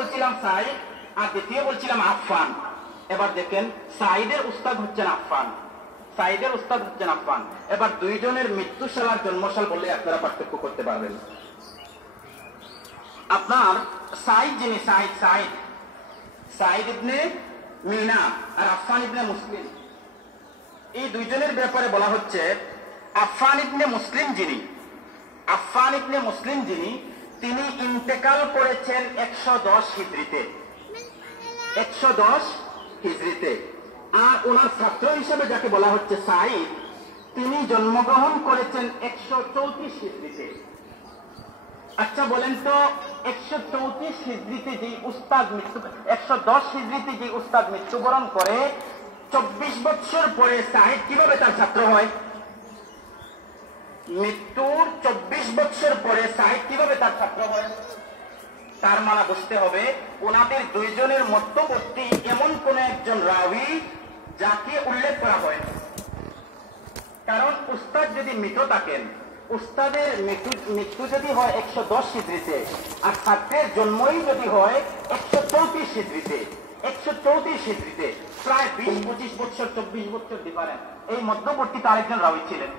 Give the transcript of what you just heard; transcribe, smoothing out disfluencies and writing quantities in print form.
বলছিলাম সাইদ আর দ্বিতীয় বলছিলাম আফফান। এবার দেখেন সাইদের উস্তাদ হচ্ছেন আফফান, সাইদের উস্তাদ হচ্ছেন আফফান। এবার দুইজনের মৃত্যুসাল আর জন্মসাল বললে আপনারা পার্থক্য করতে পারবেন। আপনার সাইদ যিনি সাইদ ইবনে মিনা আর আফফান ইবনে মুসলিম, এই দুইজনের ব্যাপারে বলা হচ্ছে আফফান ইবনে মুসলিম যিনি তিনি ইন্তেকাল করেছেন 110 হিজরিতে, 110 হিজরিতে। আর ওনার ছাত্র হিসেবে যাকে বলা হচ্ছে সাইদ, তিনি জন্মগ্রহণ করেছেন 134 হিজরিতে। আচ্ছা বলেন তো 134 হিজরিতে যে উস্তাদ 110 হিজরিতে যে উস্তাদ মৃত্যুবরণ করে 24 বছর পরে সাইদ কিভাবে তার ছাত্র হয়? মৃত্যুর 24 বছর পরে সাইদ কিভাবে তার ছাত্র হয়? তার মানে বুঝতে হবে ওনাদের দুইজনের মধ্যবর্তী এমন কোন একজন রাবী যাকে উল্লেখ করা হয়। কারণ উস্তাদ যদি মৃত থাকেন, উস্তাদের মৃত্যু যদি হয় 110 হিজরিতে আর ছাত্রের জন্মই যদি হয় 134 হিজরিতে, 134 হিজরিতে প্রায় 20-25 বছর 24 বছর ডিফারেন্স, এই মধ্যবর্তীতে আরেকজন রাবী ছিলেন।